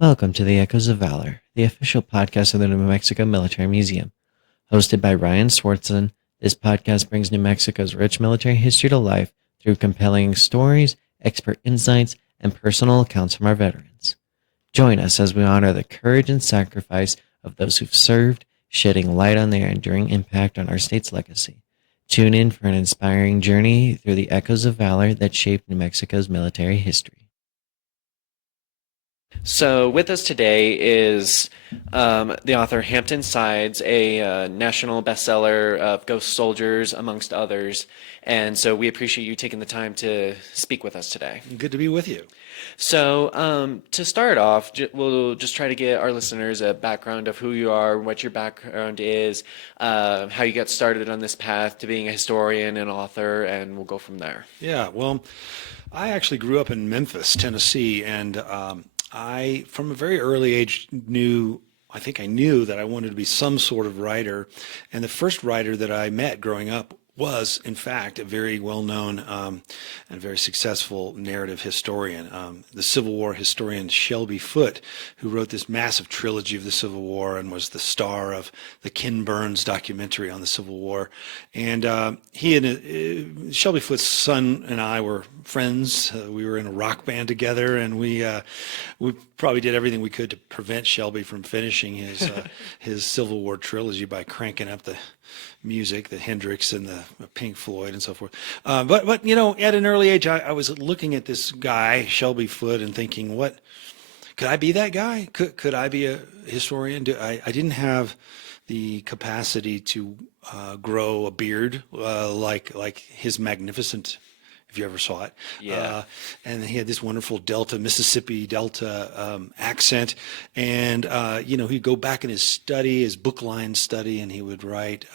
Welcome to the Echoes of Valor, the official podcast of the New Mexico Military Museum. Hosted by Ryan Swartzen, this podcast brings New Mexico's rich military history to life through compelling stories, expert insights, and personal accounts from our veterans. Join us as we honor the courage and sacrifice of those who've served, shedding light on their enduring impact on our state's legacy. Tune in for an inspiring journey through the echoes of valor that shaped New Mexico's military history. So, with us today is the author Hampton Sides, a national bestseller of Ghost Soldiers, amongst others. And so, we appreciate you taking the time to speak with us today. Good to be with you. So, to start off, we'll just try to get our listeners a background of who you are, what your background is, how you got started on this path to being a historian and author, and we'll go from there. Yeah, well, I actually grew up in Memphis, Tennessee, and I, from a very early age, I think I knew that I wanted to be some sort of writer. And the first writer that I met growing up was, in fact, a very well-known and very successful narrative historian, the Civil War historian Shelby Foote, who wrote this massive trilogy of the Civil War and was the star of the Ken Burns documentary on the Civil War. And he and Shelby Foote's son and I were friends. We were in a rock band together, and we probably did everything we could to prevent Shelby from finishing his Civil War trilogy by cranking up the music, the Hendrix and the Pink Floyd and so forth. But you know, at an early age, I was looking at this guy, Shelby Foote, and thinking, what could I be that guy? Could I be a historian? I didn't have the capacity to grow a beard like his magnificent, if you ever saw it. Yeah. And he had this wonderful Mississippi Delta accent. And, you know, he'd go back in his study, his book-lined study, and he would write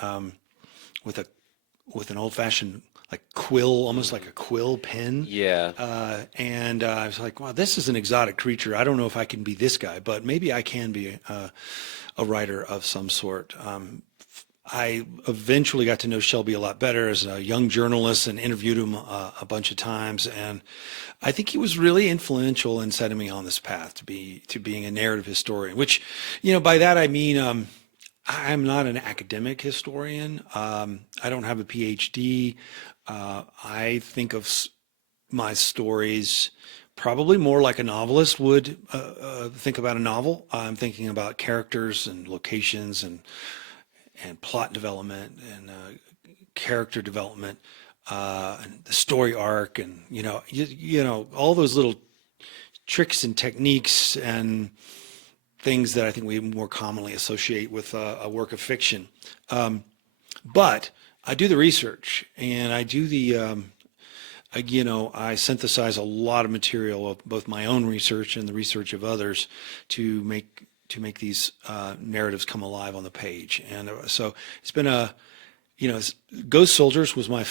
with an old-fashioned like quill, almost like a quill pen. Yeah. And I was like, wow, this is an exotic creature. I don't know if I can be this guy, but maybe I can be a writer of some sort. I eventually got to know Shelby a lot better as a young journalist and interviewed him a bunch of times. And I think he was really influential in setting me on this path to being a narrative historian, which, you know, by that I mean, I'm not an academic historian. I don't have a PhD. I think of my stories probably more like a novelist would think about a novel. I'm thinking about characters and locations and plot development and character development and the story arc, and you know all those little tricks and techniques and things that I think we more commonly associate with a work of fiction. But I do the research, and I do I synthesize a lot of material of both my own research and the research of others to make these narratives come alive on the page. And so it's been Ghost Soldiers was my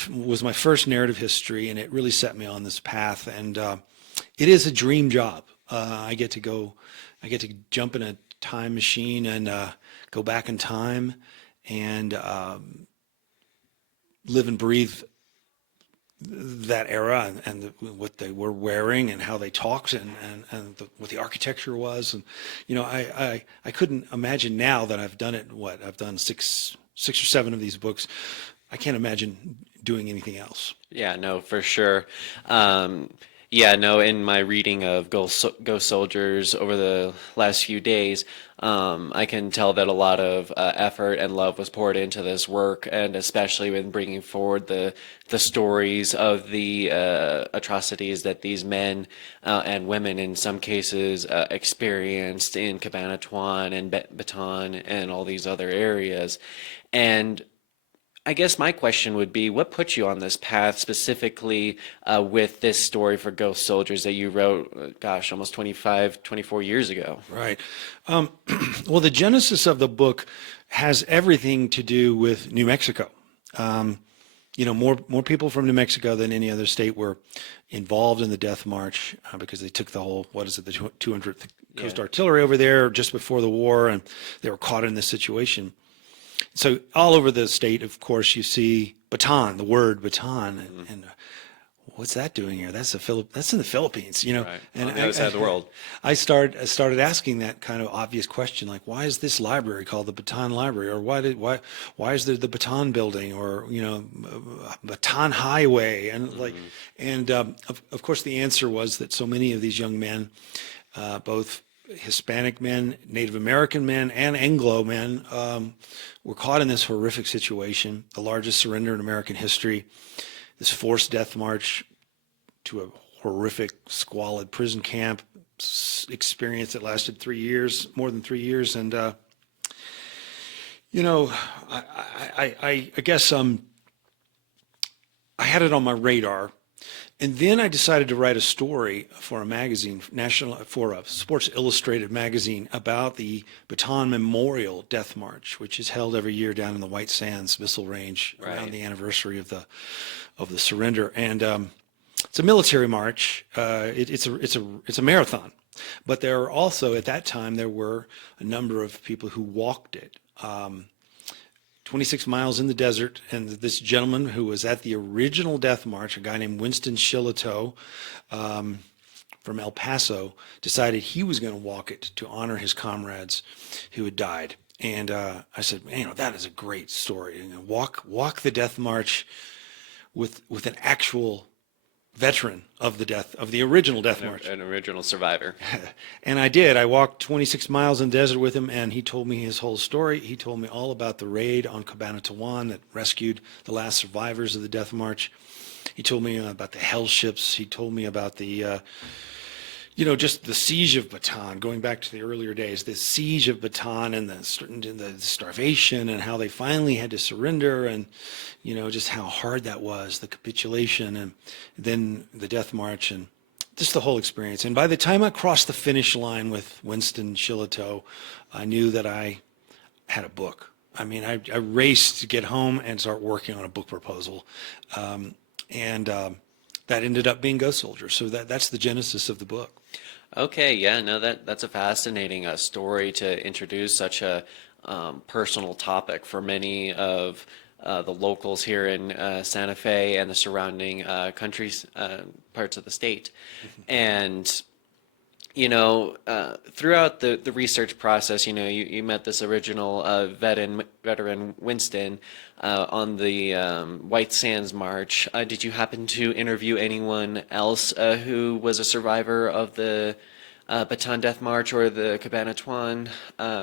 first narrative history, and it really set me on this path. And it is a dream job. I get to jump in a time machine and go back in time and live and breathe that era and what they were wearing and how they talked and what the architecture was. And I couldn't imagine now that I've done it. I've done six or seven of these books. I can't imagine doing anything else. Yeah, no, for sure. Yeah, no, in my reading of Ghost Soldiers over the last few days, I can tell that a lot of effort and love was poured into this work, and especially when bringing forward the stories of the atrocities that these men and women, in some cases, experienced in Cabanatuan and Bataan and all these other areas. And I guess my question would be, what put you on this path specifically with this story for Ghost Soldiers that you wrote, gosh, almost 24 years ago? Right. Well, the genesis of the book has everything to do with New Mexico. More people from New Mexico than any other state were involved in the Death March because they took the whole, the 200th Coast Artillery over there just before the war, and they were caught in this situation. So all over the state, of course, you see Bataan, the word Bataan, and what's that doing here? That's in the Philippines, you know. Right. And On the other side of the world. I started asking that kind of obvious question, like, why is this library called the Bataan Library, or why is there the Bataan Building, or Bataan Highway, and of course the answer was that so many of these young men, both Hispanic men, Native American men, and Anglo men, were caught in this horrific situation, the largest surrender in American history, this forced death march to a horrific, squalid prison camp experience that lasted 3 years, more than 3 years. And, I guess I had it on my radar. And then I decided to write a story for a magazine, for a Sports Illustrated magazine, about the Bataan Memorial Death March, which is held every year down in the White Sands Missile Range around the anniversary of the surrender. And it's a military march. It's a marathon, but there are also, at that time, there were a number of people who walked it. 26 miles in the desert, and this gentleman who was at the original death march, a guy named Winston Shillito from El Paso, decided he was going to walk it to honor his comrades who had died. And I said, man, that is a great story. Walk the death march with an actual veteran of the original death march. An original survivor. And I did. I walked 26 miles in the desert with him, and he told me his whole story. He told me all about the raid on Cabanatuan that rescued the last survivors of the death march. He told me about the hell ships. He told me about the, just the siege of Bataan, going back to the earlier days, the siege of Bataan and the starvation and how they finally had to surrender, and, just how hard that was, the capitulation, and then the death march, and just the whole experience. And by the time I crossed the finish line with Winston Shillito, I knew that I had a book. I mean, I raced to get home and start working on a book proposal. That ended up being Ghost Soldiers. So that's the genesis of the book. Okay, yeah, no, that's a fascinating story to introduce such a personal topic for many of the locals here in Santa Fe and the surrounding countries, parts of the state. And, throughout the research process, you met this original veteran Winston on the White Sands March. Did you happen to interview anyone else who was a survivor of the Bataan Death March or the Cabanatuan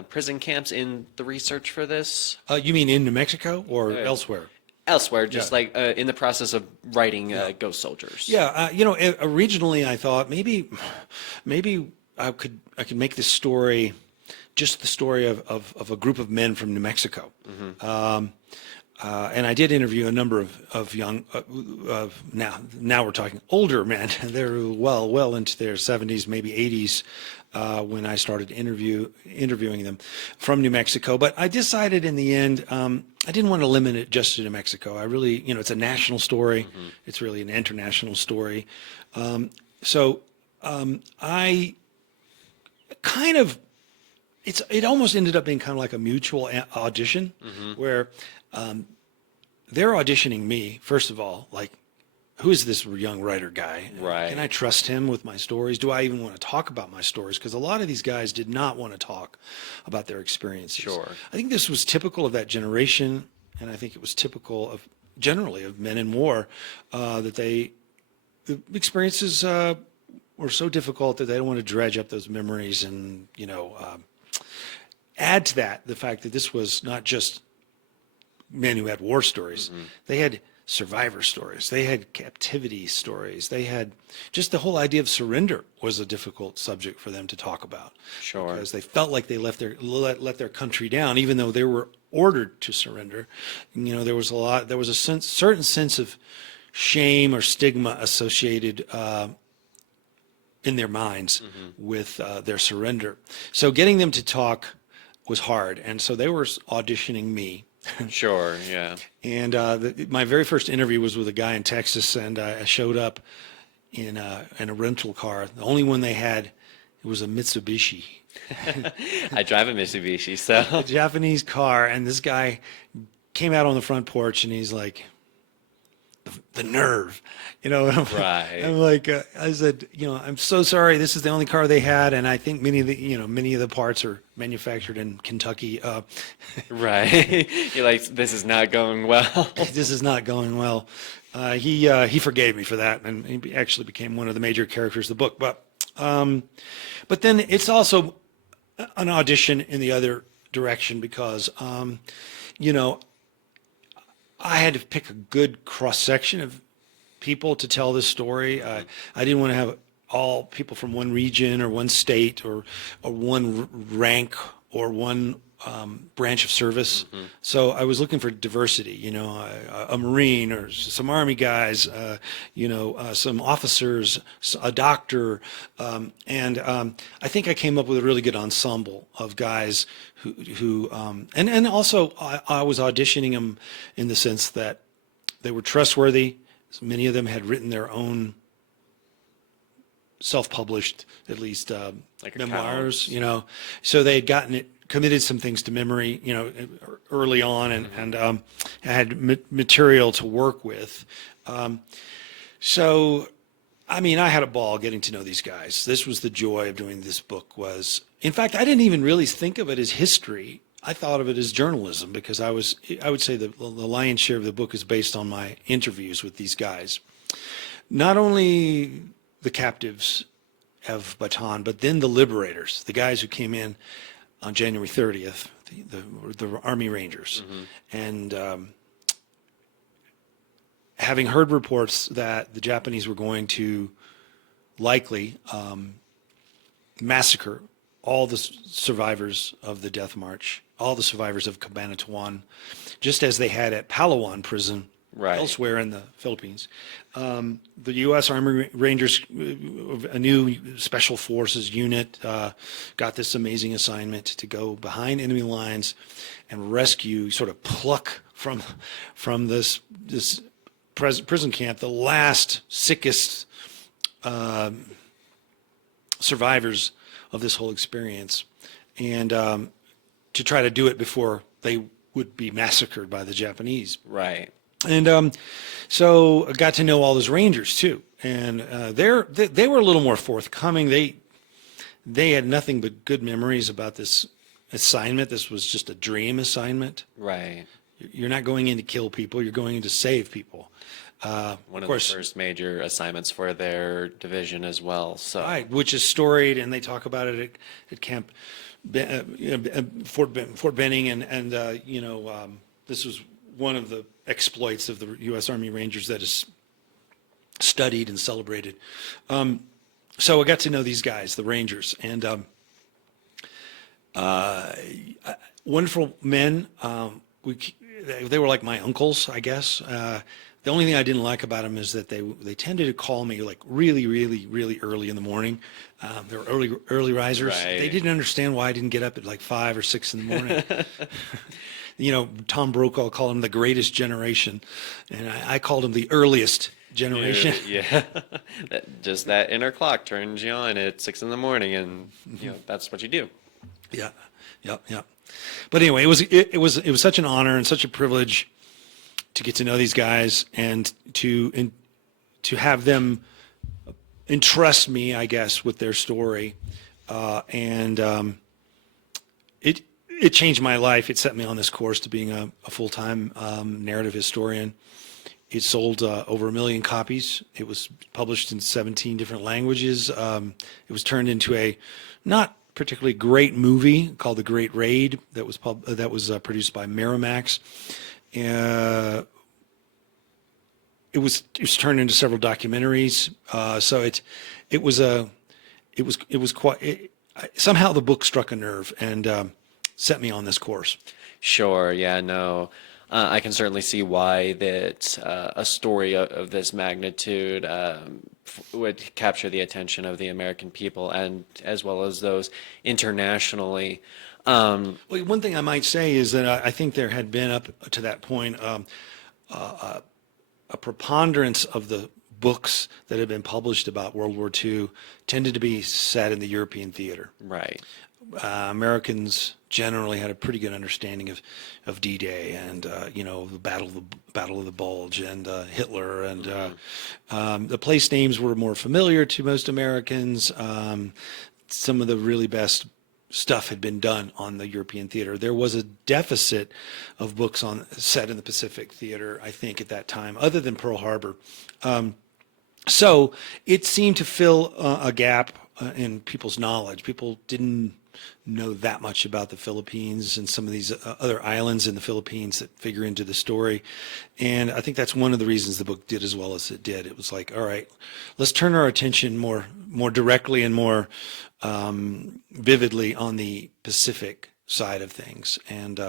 prison camps in the research for this? You mean in New Mexico or elsewhere? Elsewhere, just like in the process of writing Ghost Soldiers. Yeah, originally I thought maybe I could make this story just the story of a group of men from New Mexico. Mm-hmm. And I did interview a number of young, now we're talking older men. They're well into their 70s, maybe 80s, when I started interviewing them from New Mexico. But I decided in the end, I didn't want to limit it just to New Mexico. I really, it's a national story. Mm-hmm. It's really an international story. I kind of, it almost ended up being kind of like a mutual audition, mm-hmm. where they're auditioning me, first of all, like, who is this young writer guy? Right. Can I trust him with my stories? Do I even want to talk about my stories? Because a lot of these guys did not want to talk about their experiences. Sure. I think this was typical of that generation, and I think it was typical of, generally, of men in war, that the experiences were so difficult that they don't want to dredge up those memories and, add to that the fact that this was not just men who had war stories. Mm-hmm. They had survivor stories. They had captivity stories. They had just the whole idea of surrender was a difficult subject for them to talk about. Sure. Because they felt like they let their country down, even though they were ordered to surrender. There was a certain sense of shame or stigma associated in their minds, mm-hmm. with their surrender. So getting them to talk was hard, and so they were auditioning me. Sure, yeah. And my very first interview was with a guy in Texas, and I showed up in a rental car. The only one they had, it was a Mitsubishi. I drive a Mitsubishi, so. A Japanese car, and this guy came out on the front porch, and he's like, the the nerve, you know. Right. I'm like, I said, you know, I'm so sorry. This is the only car they had, and I think many of the parts are manufactured in Kentucky. Right. You're like, this is not going well. This is not going well. He forgave me for that, and he actually became one of the major characters of the book. But then it's also an audition in the other direction because, you know, I had to pick a good cross section of people to tell this story. I didn't want to have all people from one region or one state or one rank or one branch of service. So I was looking for diversity, you know, a Marine or some Army guys, some officers, a doctor. And I think I came up with a really good ensemble of guys and also I was auditioning them in the sense that they were trustworthy. Many of them had written their own self-published, at least Like memoirs, accounts. you know. So they had committed some things to memory, you know, early on, and had material to work with. So, I mean, I had a ball getting to know these guys. This was the joy of doing this book. In fact, I didn't even really think of it as history. I thought of it as journalism because I would say the lion's share of the book is based on my interviews with these guys. Not only the captives of Bataan, but then the liberators, the guys who came in on January 30th, the Army Rangers. And having heard reports that the Japanese were going to likely massacre all the survivors of the Death March, all the survivors of Cabanatuan, just as they had at Palawan prison elsewhere in the Philippines. The U.S. Army Rangers, a new special forces unit, got this amazing assignment to go behind enemy lines and rescue, sort of pluck from this prison camp the last, sickest survivors of this whole experience, and to try to do it before they would be massacred by the Japanese. Right. And so I got to know all those Rangers too, and they were a little more forthcoming. They had nothing but good memories about this assignment. This was just a dream assignment. Right. You're not going in to kill people. You're going in to save people. One of the first major assignments for their division as well. So. Right, which is storied, and they talk about it at Camp Fort Benning, and this was one of the exploits of the U.S. Army Rangers that is studied and celebrated. So I got to know these guys, the Rangers, and wonderful men. They were like my uncles, I guess. The only thing I didn't like about them is that they tended to call me like really, really, really early in the morning. They were early risers. Right. They didn't understand why I didn't get up at like 5 or 6 in the morning. You know, Tom Brokaw called him the greatest generation, and I called him the earliest generation. Yeah. Just that inner clock turns you on at 6 in the morning, and that's what you do. Yeah. But anyway, it was such an honor and such a privilege to get to know these guys and to have them entrust me, I guess, with their story, and it changed my life. It set me on this course to being a full-time narrative historian. It sold over 1 million copies. It was published in 17 different languages. It was turned into a not particularly great movie called The Great Raid that was produced by Miramax. It was turned into several documentaries. So it was quite. Somehow the book struck a nerve and set me on this course. Sure. Yeah. No. I can certainly see why that a story of this magnitude would capture the attention of the American people, and as well as those internationally. Well, one thing I might say is that I think there had been up to that point a preponderance of the books that had been published about World War II tended to be set in the European theater. Right. Americans generally had a pretty good understanding of D-Day and the Battle of the Bulge and Hitler and the place names were more familiar to most Americans. Some of the really best stuff had been done on the European theater. There was a deficit of books set in the Pacific theater, I think, at that time, other than Pearl Harbor. So it seemed to fill a gap in people's knowledge. People didn't know that much about the Philippines and some of these other islands in the Philippines that figure into the story. And I think that's one of the reasons the book did as well as it did. It was like, all right, let's turn our attention more directly and more vividly on the Pacific side of things. And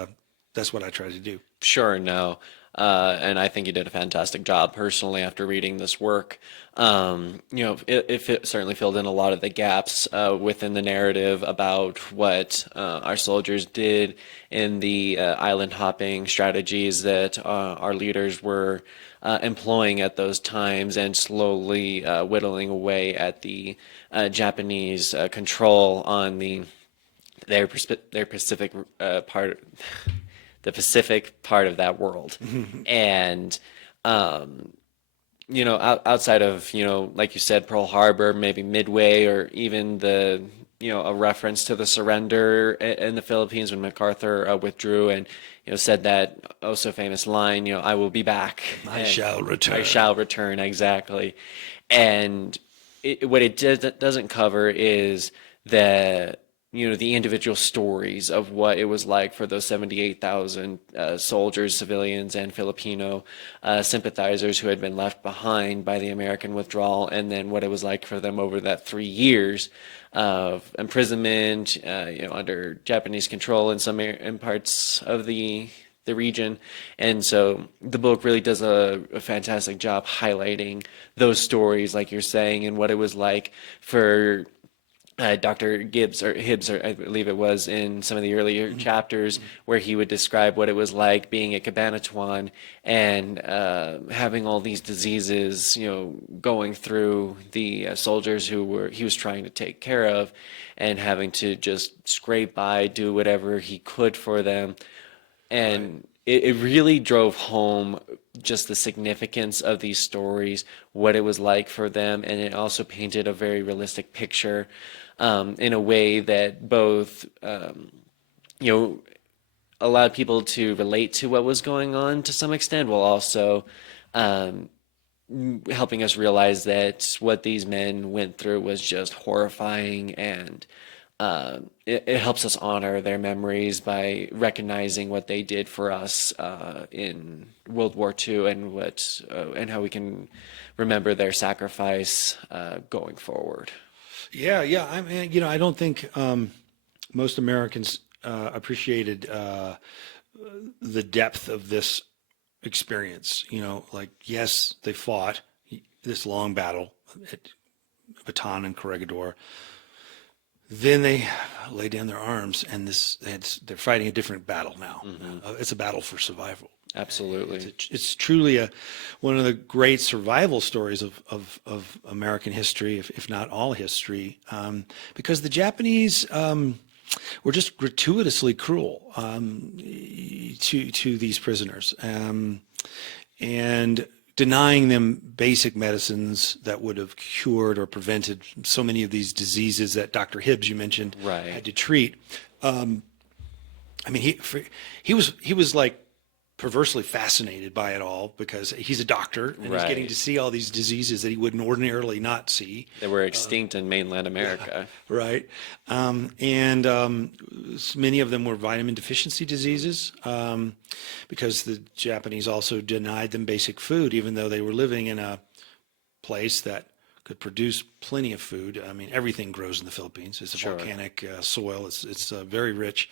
that's what I tried to do. Sure, no. And I think you did a fantastic job personally after reading this work. It certainly filled in a lot of the gaps within the narrative about what our soldiers did in the island hopping strategies that our leaders were employing at those times, and slowly whittling away at the Japanese control on their Pacific part. The Pacific part of that world. And, outside of, like you said, Pearl Harbor, maybe Midway, or even a reference to the surrender in the Philippines when MacArthur withdrew and, said that oh so famous line, I will be back. I shall return. I shall return, exactly. And what it doesn't cover is the individual stories of what it was like for those 78,000 soldiers, civilians, and Filipino sympathizers who had been left behind by the American withdrawal, and then what it was like for them over that 3 years of imprisonment, under Japanese control in parts of the region. And so the book really does a fantastic job highlighting those stories, like you're saying, and what it was like for Dr. Hibbs, or I believe it was, in some of the earlier chapters, where he would describe what it was like being at Cabanatuan and having all these diseases, going through the soldiers he was trying to take care of, and having to just scrape by, do whatever he could for them. And it really drove home just the significance of these stories, what it was like for them, and it also painted a very realistic picture in a way that both, allowed people to relate to what was going on to some extent, while also helping us realize that what these men went through was just horrifying, and it helps us honor their memories by recognizing what they did for us in World War II, and and how we can remember their sacrifice going forward. Yeah. I mean, I don't think most Americans appreciated the depth of this experience. Yes, they fought this long battle at Bataan and Corregidor. Then they lay down their arms, and they're fighting a different battle now. It's a battle for survival. Absolutely. It's truly one of the great survival stories of American history, if not all history, because the Japanese were just gratuitously cruel to these prisoners, and denying them basic medicines that would have cured or prevented so many of these diseases that Dr. Hibbs, you mentioned, had to treat. I mean, he was like perversely fascinated by it all, because he's a doctor and he's getting to see all these diseases that he wouldn't ordinarily not see. They were extinct in mainland America. Right. And many of them were vitamin deficiency diseases, because the Japanese also denied them basic food, even though they were living in a place that could produce plenty of food. I mean, everything grows in the Philippines. It's a volcanic soil. It's very rich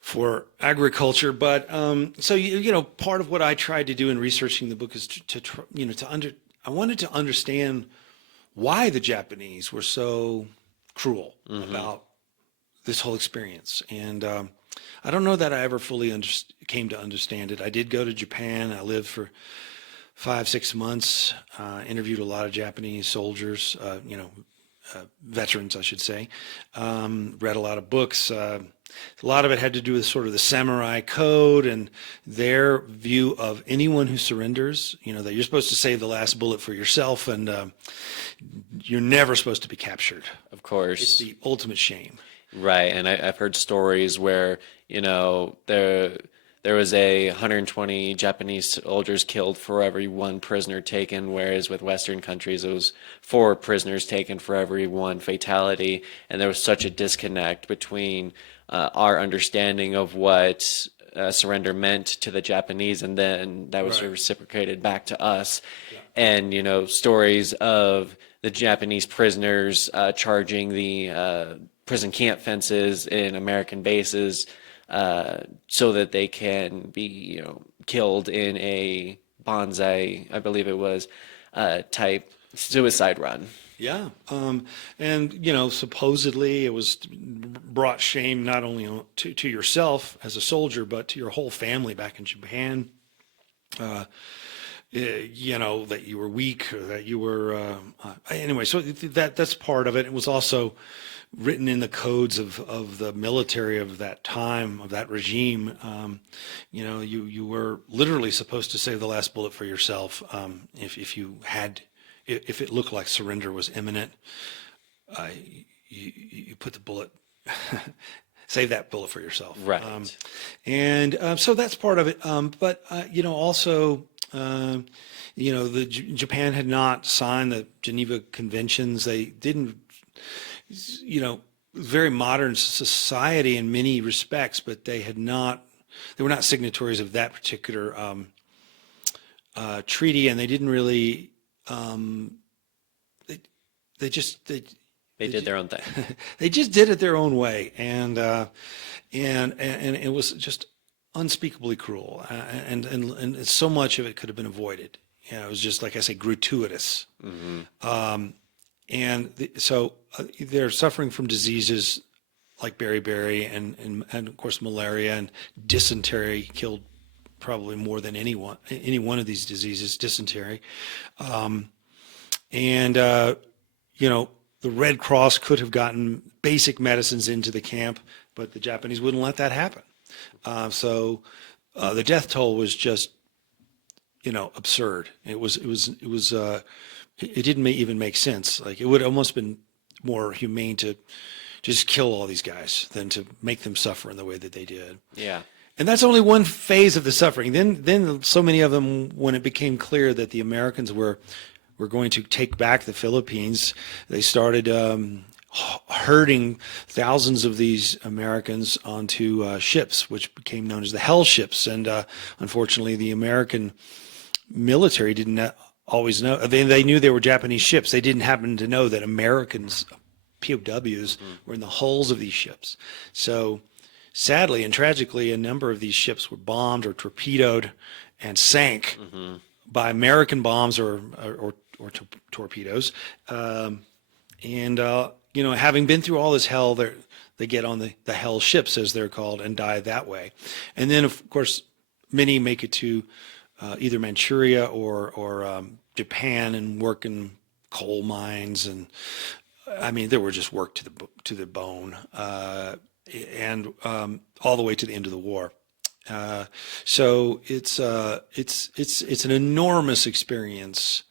for agriculture. But so part of what I tried to do in researching the book is I wanted to understand why the Japanese were so cruel about this whole experience. And I don't know that I ever fully came to understand it. I did go to Japan. I lived for 5-6 months, interviewed a lot of Japanese soldiers, veterans, I should say. Read a lot of books. A lot of it had to do with sort of the samurai code and their view of anyone who surrenders. That you're supposed to save the last bullet for yourself, and you're never supposed to be captured. Of course. It's the ultimate shame. Right, and I've heard stories where, there was 120 Japanese soldiers killed for every one prisoner taken, whereas with Western countries it was 4 prisoners taken for every one fatality, and there was such a disconnect between our understanding of what surrender meant to the Japanese, and then that was Right. reciprocated back to us. And stories of the Japanese prisoners charging the prison camp fences in American bases so that they can be killed in a bonsai, I believe it was, type suicide run. Yeah. And supposedly it was brought shame not only to yourself as a soldier, but to your whole family back in Japan. That you were weak, or that you were anyway. So that's part of it. It was also written in the codes of the military of that time, of that regime. You were literally supposed to save the last bullet for yourself. If it looked like surrender was imminent, you put the bullet. Save that bullet for yourself. Right. So that's part of it. But also. Japan had not signed the Geneva Conventions. They didn't, very modern society in many respects, but they were not signatories of that particular treaty, and they didn't really, they did their own thing. They just did it their own way, and it was just unspeakably cruel, and so much of it could have been avoided. It was just, like I say, gratuitous. Mm-hmm. So they're suffering from diseases like beriberi and of course malaria, and dysentery killed probably more than any one of these diseases, dysentery. The Red Cross could have gotten basic medicines into the camp, but the Japanese wouldn't let that happen. So the death toll was just, absurd. It didn't even make sense. Like, it would almost been more humane to just kill all these guys than to make them suffer in the way that they did. Yeah. And that's only one phase of the suffering. Then so many of them, when it became clear that the Americans were going to take back the Philippines, they started herding thousands of these Americans onto ships, which became known as the Hell ships. And unfortunately, the American military didn't always know. They knew they were Japanese ships. They didn't happen to know that Americans, POWs, were in the hulls of these ships. So sadly and tragically, a number of these ships were bombed or torpedoed and sank by American bombs or torpedoes. Having been through all this hell, they get on the hell ships, as they're called, and die that way. And then, of course, many make it to either Manchuria or Japan and work in coal mines, and they were just worked to the bone, and all the way to the end of the war. So it's an enormous experience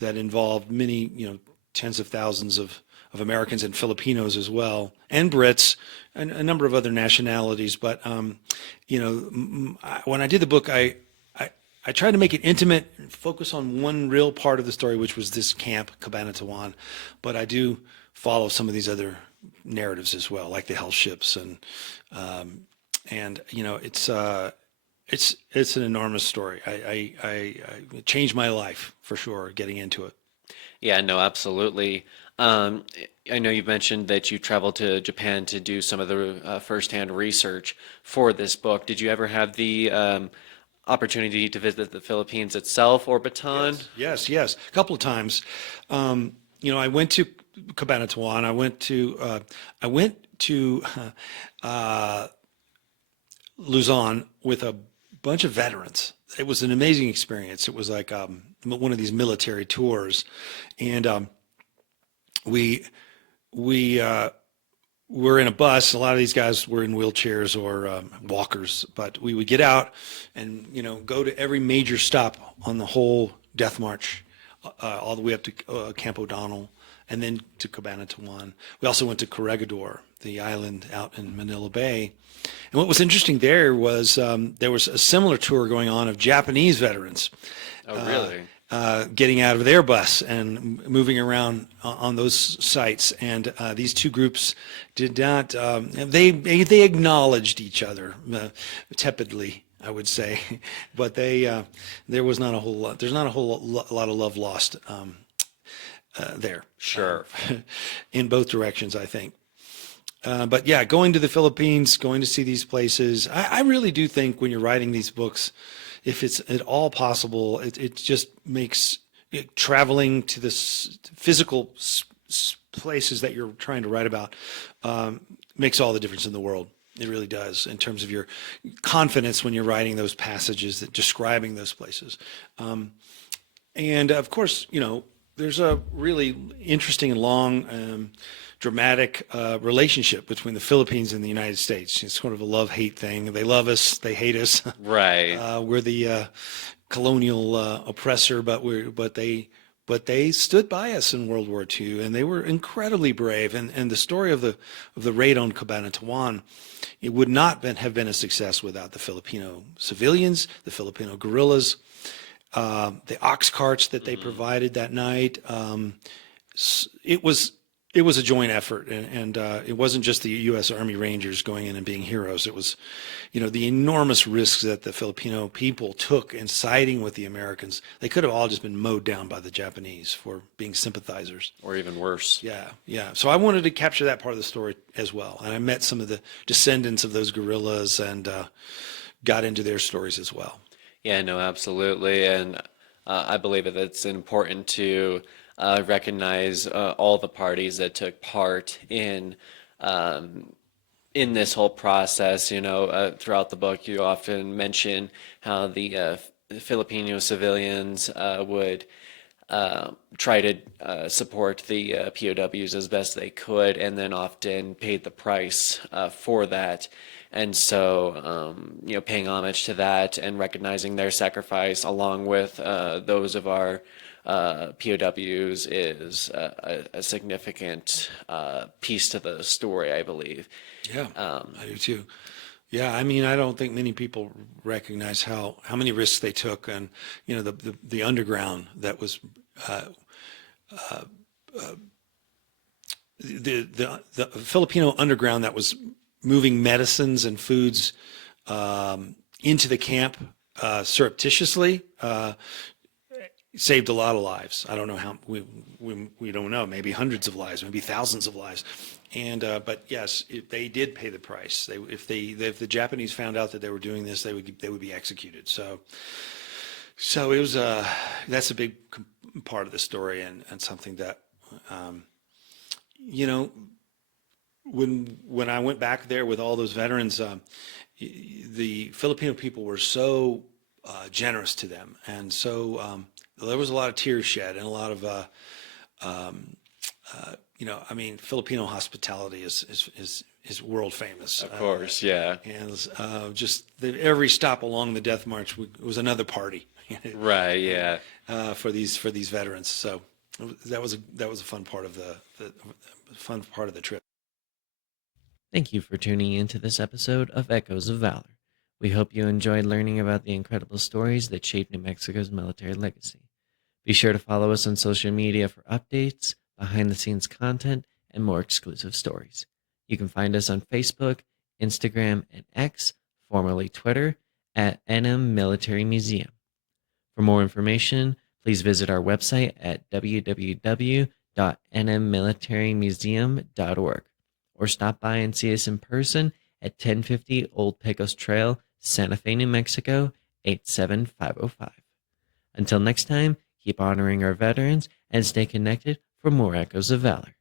that involved many, tens of thousands of Americans and Filipinos as well, and Brits, and a number of other nationalities. But when I did the book, I tried to make it intimate and focus on one real part of the story, which was this camp, Cabanatuan. But I do follow some of these other narratives as well, like the hell ships, and it's an enormous story. It changed my life for sure, getting into it. Yeah, no, absolutely. I know you mentioned that you traveled to Japan to do some of the firsthand research for this book. Did you ever have the opportunity to visit the Philippines itself or Bataan? Yes. A couple of times. I went to Cabanatuan. I went to Luzon with a bunch of veterans. It was an amazing experience. It was like one of these military tours, and we we were in a bus. A lot of these guys were in wheelchairs or walkers, but we would get out and go to every major stop on the whole Death March, all the way up to Camp O'Donnell, and then to Cabanatuan. We also went to Corregidor, the island out in Manila Bay. And what was interesting there was a similar tour going on of Japanese veterans. Oh, really? Getting out of their bus and moving around on those sites. And these two groups did not, they acknowledged each other tepidly, I would say, but there was not a whole lot, there's not a whole lot of love lost there. Sure. In both directions, I think. But yeah, going to the Philippines, going to see these places, I really do think when you're writing these books, if it's at all possible, it just makes traveling to the physical places that you're trying to write about makes all the difference in the world. It really does in terms of your confidence when you're writing those passages, that describing those places. And of course, there's a really interesting and long dramatic relationship between the Philippines and the United States. It's sort of a love-hate thing. They love us, they hate us. Right. We're the colonial oppressor, but they stood by us in World War II, and they were incredibly brave. And the story of the raid on Cabanatuan, it would not have been a success without the Filipino civilians, the Filipino guerrillas, the ox carts that they provided that night. It was a joint effort, and it wasn't just the U.S. Army Rangers going in and being heroes. It was, the enormous risks that the Filipino people took in siding with the Americans. They could have all just been mowed down by the Japanese for being sympathizers. Or even worse. Yeah. So I wanted to capture that part of the story as well. And I met some of the descendants of those guerrillas and got into their stories as well. Yeah, no, absolutely. And I believe that it's important to recognize all the parties that took part in this whole process. Throughout the book, you often mention how the Filipino civilians would try to support the POWs as best they could, and then often paid the price for that. And so, paying homage to that and recognizing their sacrifice along with those of our POWs is a significant piece to the story, I believe. Yeah, I do too. Yeah, I mean, I don't think many people recognize how many risks they took, and the underground that was the Filipino underground that was moving medicines and foods into the camp surreptitiously. Saved a lot of lives. I don't know how, we don't know, maybe hundreds of lives, maybe thousands of lives. And but yes, they did pay the price. If the Japanese found out that they were doing this, they would be executed. So it was that's a big part of the story, and something that when I went back there with all those veterans, the Filipino people were so generous to them, and so there was a lot of tears shed, and a lot of I mean, Filipino hospitality is world famous. Of course, yeah. And just every stop along the Death March was another party. Right, yeah. For these veterans. So that was a fun part of the trip. Thank you for tuning in to this episode of Echoes of Valor. We hope you enjoyed learning about the incredible stories that shaped New Mexico's military legacy. Be sure to follow us on social media for updates, behind-the-scenes content, and more exclusive stories. You can find us on Facebook, Instagram, and X, formerly Twitter, at NM Military Museum. For more information, please visit our website at www.nmmilitarymuseum.org or stop by and see us in person at 1050 Old Pecos Trail, Santa Fe, New Mexico, 87505. Until next time, keep honoring our veterans and stay connected for more Echoes of Valor.